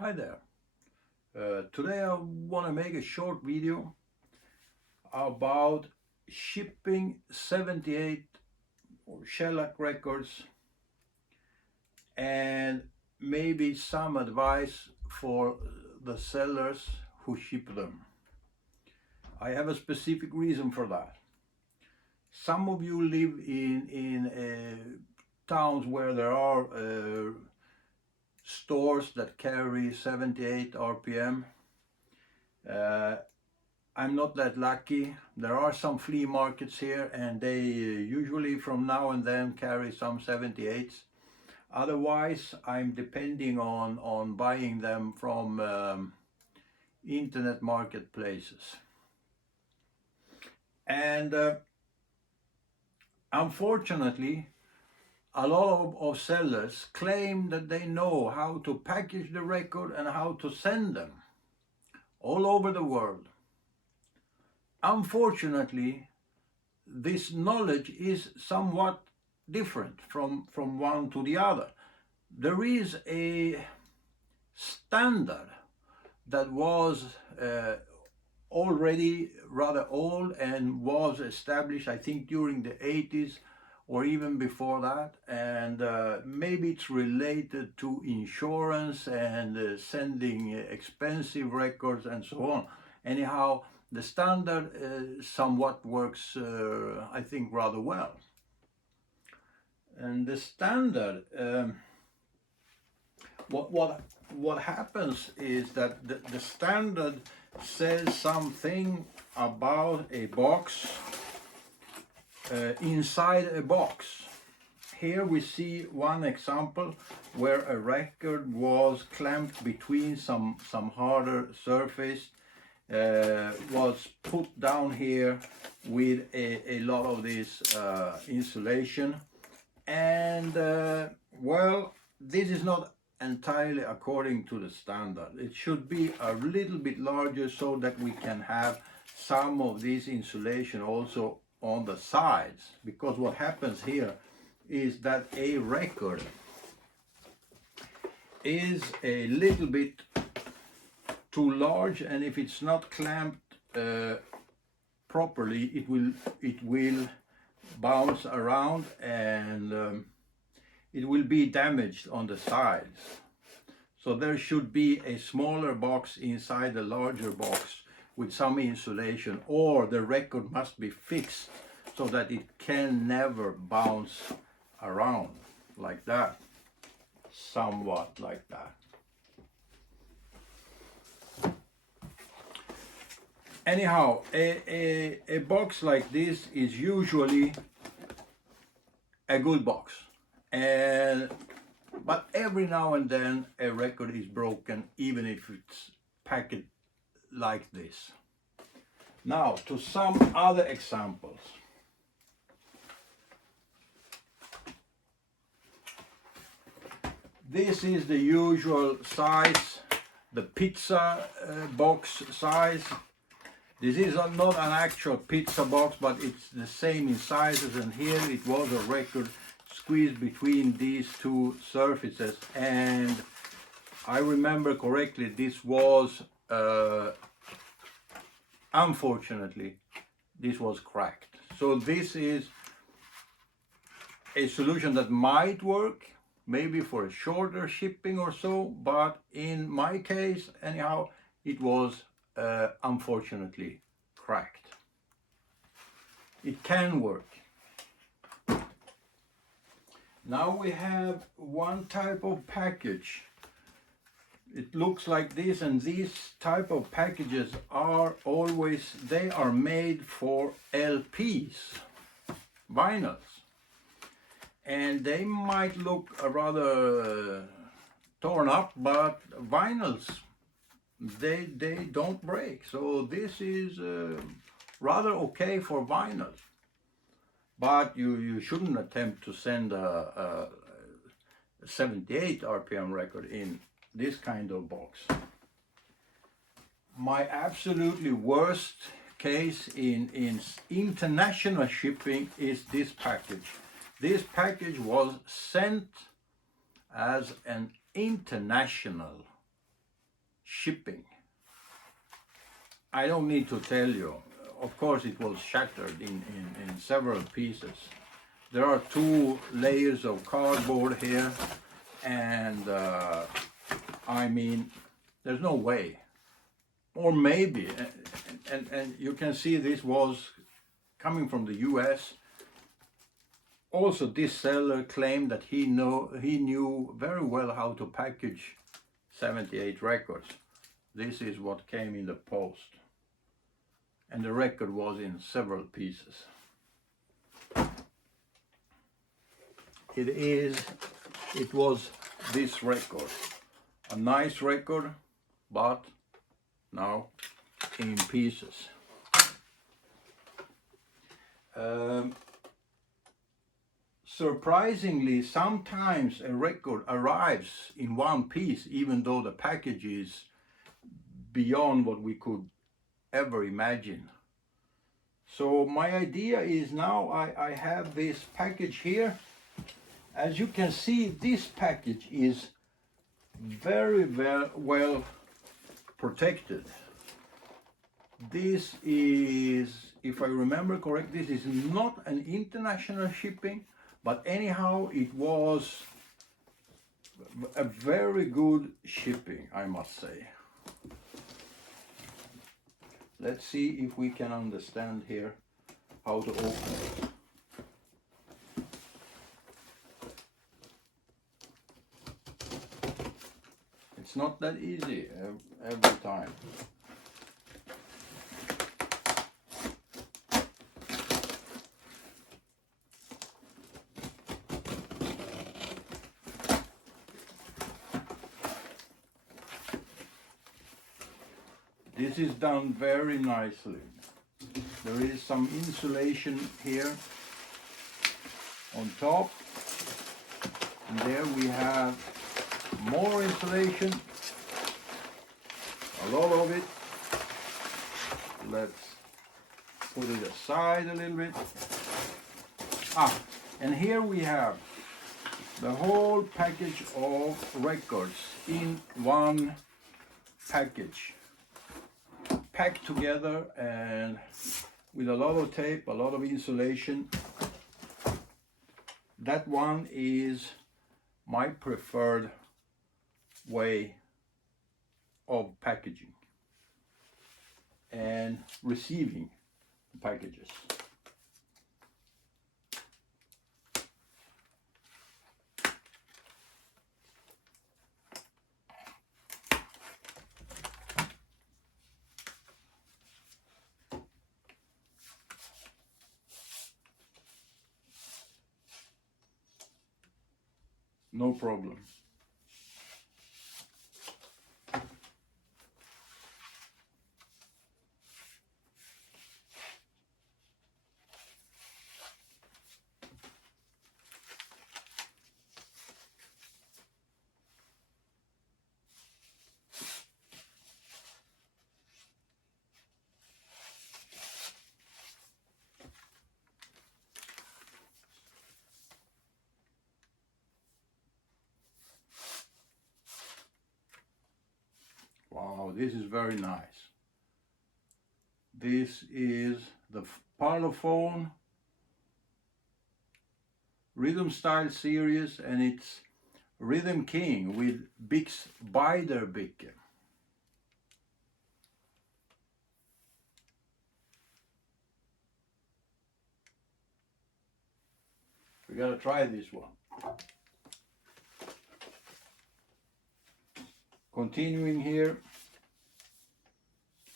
Hi there. Today I want to make a short video about shipping 78 or shellac records and maybe some advice for the sellers who ship them. I have a specific reason for that. Some of you live in towns where there are stores that carry 78 RPM. I'm not that lucky. There are some flea markets here and they usually from now and then carry some 78s. Otherwise, I'm depending on buying them from internet marketplaces. And unfortunately, a lot of sellers claim that they know how to package the record and how to send them all over the world. Unfortunately, this knowledge is somewhat different from one to the other. There is a standard that was already rather old and was established, I think, during the 80s or even before that, and maybe it's related to insurance and sending expensive records and so on. Anyhow, the standard somewhat works, I think, rather well. And the standard, what happens is that the standard says something about a box inside a box. Here we see one example where a record was clamped between some harder surface, was put down here with a lot of this insulation, and well, this is not entirely according to the standard. It should be a little bit larger so that we can have some of this insulation also on the sides, because what happens here is that a record is a little bit too large, and if it's not clamped properly, it will bounce around and it will be damaged on the sides. So there should be a smaller box inside the larger box with some insulation, or the record must be fixed so that it can never bounce around like that, somewhat like that. Anyhow, a box like this is usually a good box, but every now and then a record is broken, even if it's packaged like this. Now to some other examples. This is the usual size, the pizza box size. This is not an actual pizza box, but it's the same in sizes, and here it was a record squeezed between these two surfaces, and I remember correctly, this was unfortunately, this was cracked. So this is a solution that might work, maybe for a shorter shipping or so, but in my case, anyhow, it was unfortunately cracked. It can work. Now we have one type of package. It looks like this, and these type of packages are always, they are made for LPs, vinyls, and they might look rather torn up, but vinyls, they don't break. So this is rather okay for vinyls, but you shouldn't attempt to send a 78 RPM record in this kind of box. My absolutely worst case in international shipping is this package. This package was sent as an international shipping. I don't need to tell you. Of course, it was shattered in several pieces. There are 2 layers of cardboard here, and I mean, there's no way. Or maybe, and you can see this was coming from the US. Also, this seller claimed that he knew very well how to package 78 records. This is what came in the post. And the record was in several pieces. It was this record. A nice record, but now in pieces. Surprisingly, sometimes a record arrives in one piece, even though the package is beyond what we could ever imagine. So my idea is now I have this package here. As you can see, this package is very well protected. This is, if I remember correct, this is not an international shipping, but anyhow it was a very good shipping, I must say. Let's see if we can understand here how to open it. It's not that easy every time. This is done very nicely. There is some insulation here on top, and there we have more insulation, a lot of it. Let's put it aside a little bit. And here we have the whole package of records in one package, packed together and with a lot of tape, a lot of insulation. That one is my preferred way of packaging and receiving packages. No problem. Wow, this is very nice. This is the Parlophone Rhythm Style series, and it's Rhythm King with Bix Beiderbecke. We gotta try this one. Continuing here,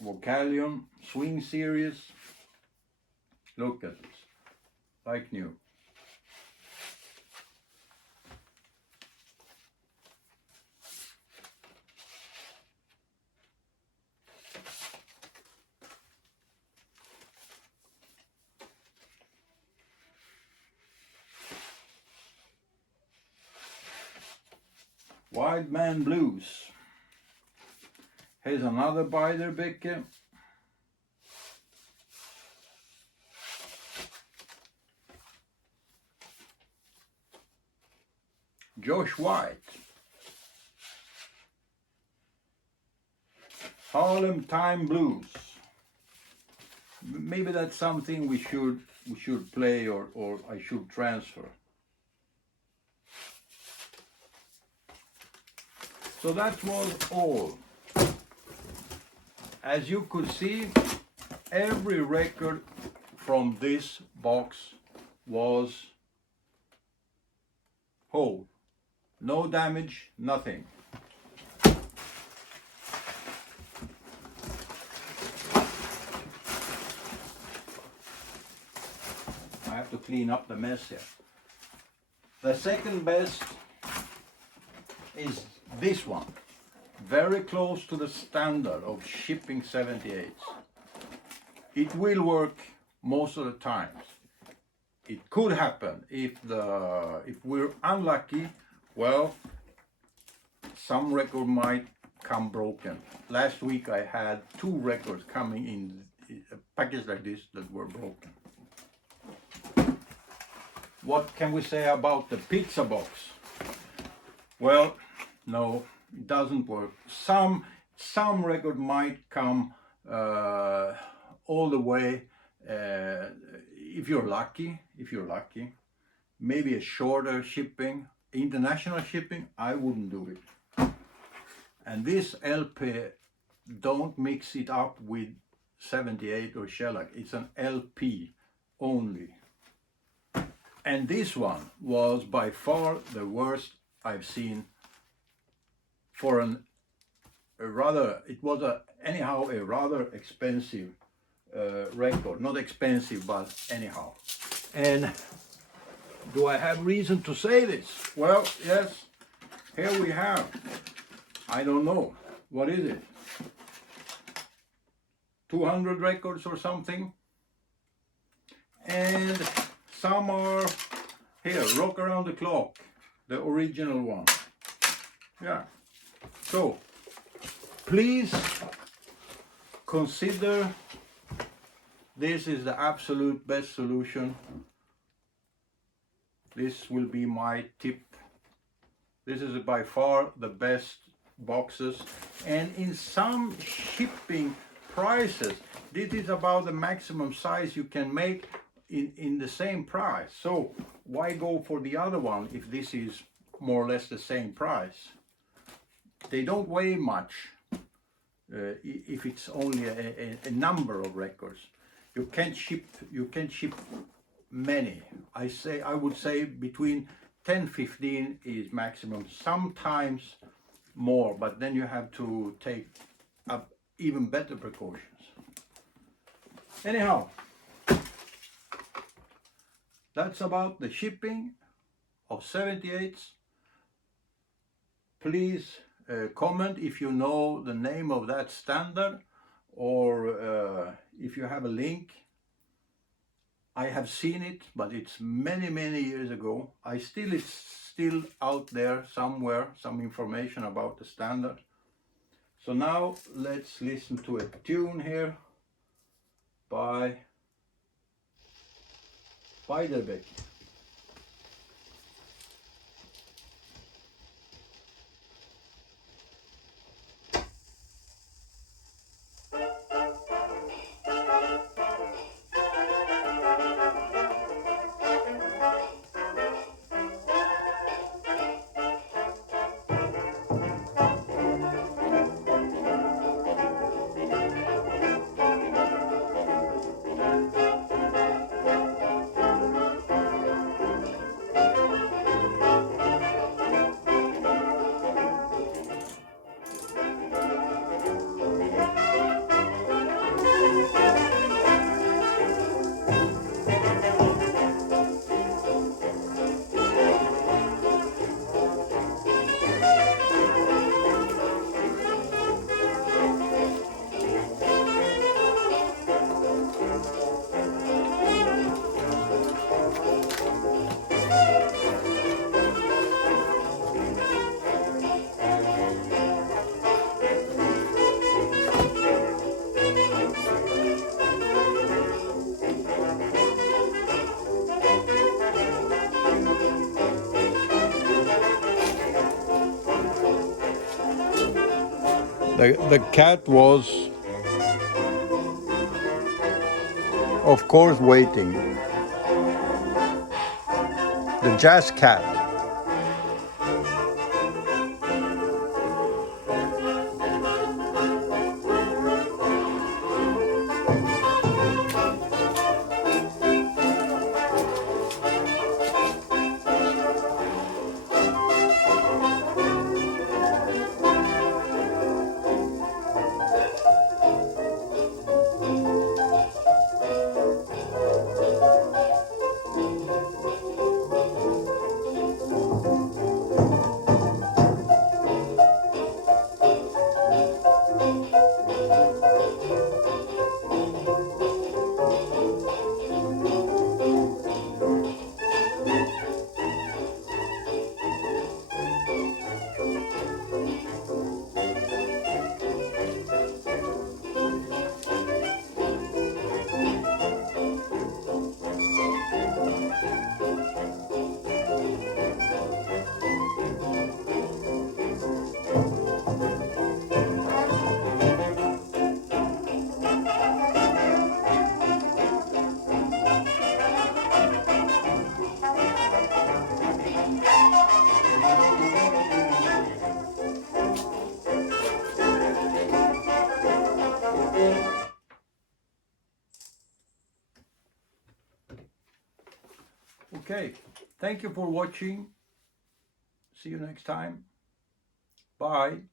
Vocalion Swing Series. Look at this, like new. Wild Man Blues. Here's another Beiderbecke. Josh White. Harlem Time Blues. Maybe that's something we should play, or I should transfer. So that was all. As you could see, every record from this box was whole. No damage, nothing. I have to clean up the mess here. The second best is this one. Very close to the standard of shipping 78s. It will work most of the times. It could happen if we're unlucky. Well, some record might come broken. Last week I had 2 records coming in a package like this that were broken. What can we say about the pizza box? Well, no, it doesn't work. Some record might come all the way if you're lucky. Maybe a shorter shipping, international shipping, I wouldn't do it. And this LP, don't mix it up with 78 or shellac. It's an LP only. And this one was by far the worst I've seen for a rather expensive record. Not expensive, but anyhow. And do I have reason to say this? Well, yes, here we have, I don't know, what is it? 200 records or something? And some are here, Rock Around the Clock, the original one. Yeah. So, please consider this is the absolute best solution. This will be my tip. This is by far the best boxes. And in some shipping prices, this is about the maximum size you can make in the same price. So why go for the other one if this is more or less the same price? They don't weigh much if it's only a number of records. You can't ship many. I would say between 10-15 is maximum, sometimes more, but then you have to take up even better precautions. Anyhow, that's about the shipping of 78s. Please comment if you know the name of that standard, or if you have a link. I have seen it, but it's many years ago. It's still out there somewhere, some information about the standard. So now let's listen to a tune here by Beiderbecke. The cat was, of course, waiting. The jazz cat. Okay, thank you for watching. See you next time. Bye.